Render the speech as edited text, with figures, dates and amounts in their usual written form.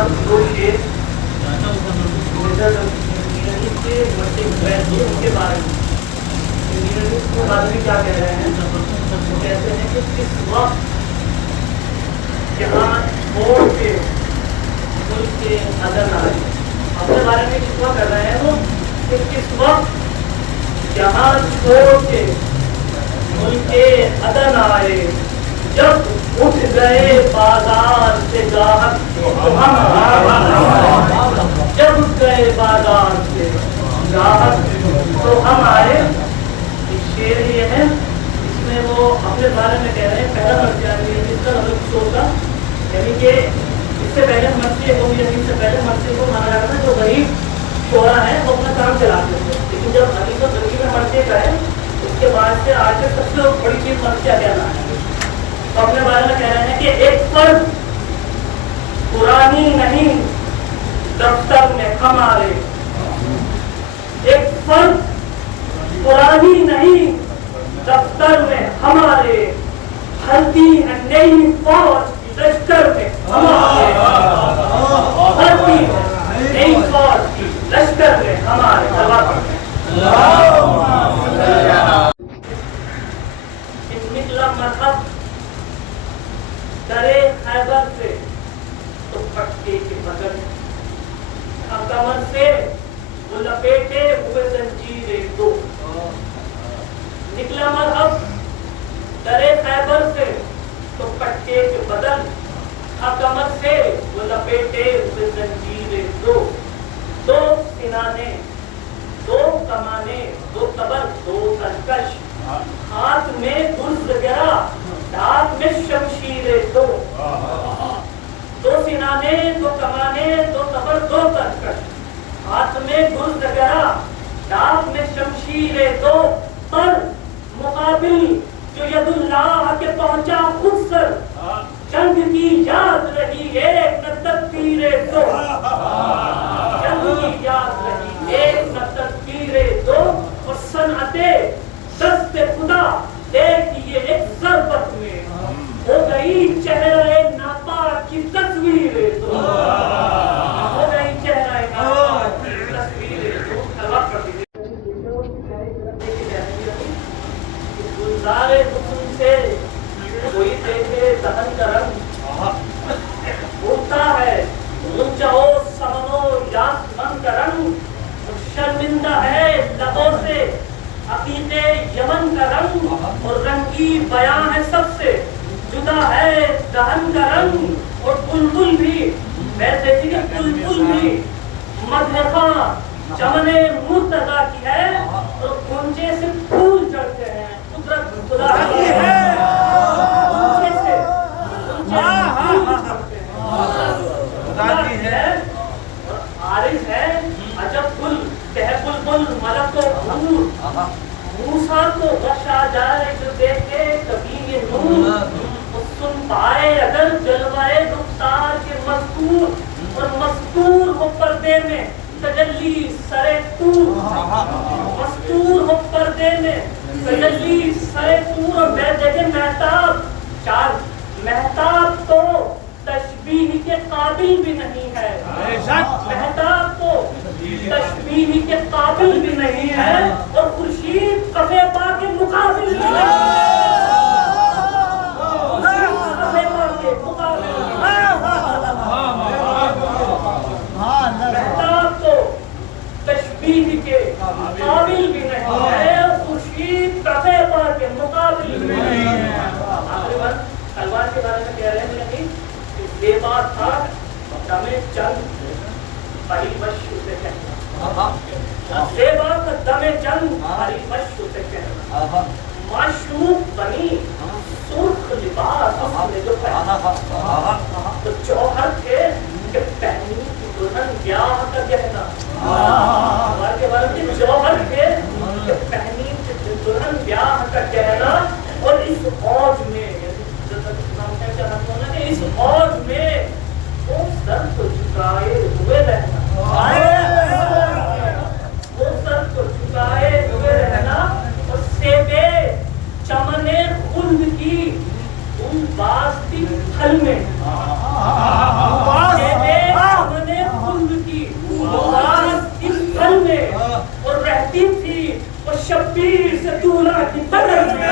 کے بارے میں کے بارے میں کیا کہہ رہے ہیں؟ وہ کہتے ہیں کہ کس وقت جہاں ووٹ کے ملک کے اندر نہ آئے. اپنے بارے میں کس وقت کر رہے ہیں وہ کہ کس وقت جہاں چھوڑ کے ملک کے اندر نہ آئے. جب اٹھ گئے بازار سے گاہک تو ہم آئے. جب اٹھ گئے بازار سے گاہک تو ہم آئے. شعر یہ ہے اس میں وہ اپنے بارے میں کہہ رہے ہیں. پہلا مرثیہ جس کا مطلب ہوگا یعنی کہ اس سے پہلے مرثیے کو اس سے پہلے مرثیے کو مانا جاتا ہے جو غریب شعراء ہیں وہ اپنا کام چلاتے ہیں. لیکن جب غریب و غریب میں مرثیے کا ہے اس کے بعد سے آج سے سب سے بڑی چیز مرثیہ کہنا ہے. تو اپنے بارے میں کہہ رہے ہیں کہ ایک فرد پرانی نہیں دفتر میں ہمارے. ایک فرد پرانی نہیں دفتر میں ہمارے. بھرتی ہے نئی فوج لشکر میں ہمارے. بھرتی ہے نئی فوج کی لشکر میں ہمارے. نکلا مذہب درے خیبر سے تو پٹے کے بغل کمر سے وہ لپیٹے ہوئے زنجیریں دو. نکلا مذہب درے خیبر سے تو پٹے کے بدل کمر سے وہ لپیٹے ہوئے زنجیریں دو. دو سنانے دو کمانے دو تبر دو سرکش ہاتھ میں گرز گرا دھات میں شمشیریں دو. دو سنانے دو کمانے دو تبر دو سرکش ہاتھ میں گرز گرا دھات میں شمشیریں دو. پر مقابل جو ید اللہ کے پہنچا خود سر جنگ کی یاد رہی ایک نہ تدبیریں دو. جنگ کی یاد رہی ایک نہ تدبیریں دو. اور صنعتِ دست خدا دیکھیے ایک ضربت میں ہو گئی چہرہ ناپاک کی تصویریں دو. ہو گئی چہرہ ناپاک کی تصویریں دو. خلوت کر دیجیے. گلزار حسن سے کوئی دیکھے دہن کا رنگ اڑتا ہے اونچا ہو سمنو یاسمن کا رنگ. شرمندہ ہے لبوں سے عقیدے یمن کا رنگ. اور رنگی بیان ہے سب سے جدا ہے دہن کا رنگ. اور بلبل بھی ویسے کہ بلبل بھی مدحفہ چمن مرتضیٰ کی ہے. اور گنجے سے پھول چڑھتے ہیں قدرت خدا کی ہے. گنجے سے پھول چڑھتے ہیں اور عارض ہے عجب گل کہ بلبل ملک و حور. موسیٰ کو بخشا جائے جو دیکھے کبھی یہ نور. سن پائے اگر جلوائے رخسار کے مستور. اور مستور ہو پردے میں تجلی سرے طور. مستور ہو پردے میں تجلی سرے طور. اور میں دیکھے مہتاب چار مہتاب تو تشبیہ کے قابل بھی نہیں ہے. مہتاب تو تشبیہ کے قابل بھی نہیں ہے. اور خورشید کفے پا کے مقابل بھی نہیں ہے. مہتاب تو تشبیہ کے قابل بھی نہیں ہے. اور خورشید کفے پا کے مقابل بھی نہیں ہے. آخری بات تلوار کے بارے میں کہہ رہے ہیں کہ یہ بات تھا دم جنگ بڑی وش اسے کہنا. یہ بات دم جنگ بڑی وش اسے کہنا. معشوق بنی سرخ لباس اس نے جو پہنا تو جوہر تھے کہ پہنی کی دلہن بیاہ کا گہنا. ہمارے کے بارے میں جوہر تھے کہ پہنی کی دلہن بیاہ کا گہنا. اور اس فوج میں اس فوج میں وہ سر کو جھکائے ہوئے رہنا. وہ سر کو جھکائے ہوئے رہنا. اور سیبے چمن خلد کی ان باستی پھل میں سیبے شبیر سے دولہا کی بدل میں